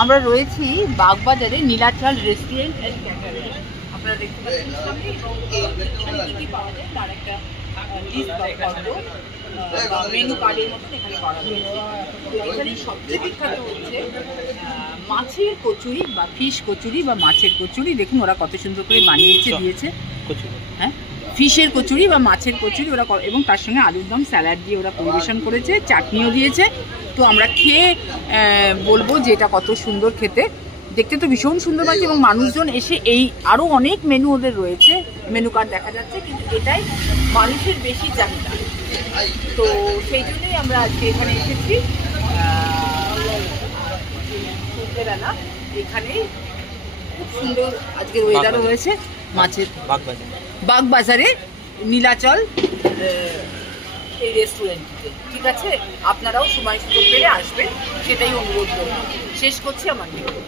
আমরা রয়েছি বাগবাজারে Nilachal restaurant and catering. আপনারা দেখতে পাচ্ছেন সামনে এবং এখানে কি কি পাওয়া যায় তার একটা লিস্ট করবো বা মেনু কার্ডের মতন এখানে করা হয়েছে। তো এখানে সবচেয়ে বিখ্যাত হচ্ছে মাছের কচুরি বা ফিশ কচুরি বা মাছের কচুরি। দেখুন ওরা কত সুন্দর করে বানিয়েছে দিয়েছে। হ্যাঁ, ফিশের কচুরি বা মাছের কচুরি ওরা, এবং তার সঙ্গে আলুর দম স্যালাড দিয়ে ওরা পরিবেশন করেছে, চাটনিও দিয়েছে। তো আমরা খেয়ে বলবো যে এটা কত সুন্দর খেতে, দেখতে তো ভীষণ সুন্দর লাগছে। এবং মানুষজন এসে এই আরও অনেক মেনু ওদের রয়েছে, মেনু কার্ড দেখা যাচ্ছে, কিন্তু এটাই মানুষের বেশি চাহিদা। তো সেই জন্যই আমরা আজকে এখানে এসেছি সন্ধ্যেবেলা। এখানে খুব সুন্দর আজকের ওয়েদারও হয়েছে। মাছের বাগবাজারে নীলাচল এই রেস্টুরেন্টে, ঠিক আছে? আপনারাও সময় সুযোগ পেলে আসবেন, সেটাই অনুরোধ করব। শেষ করছি আমার ভিডিও।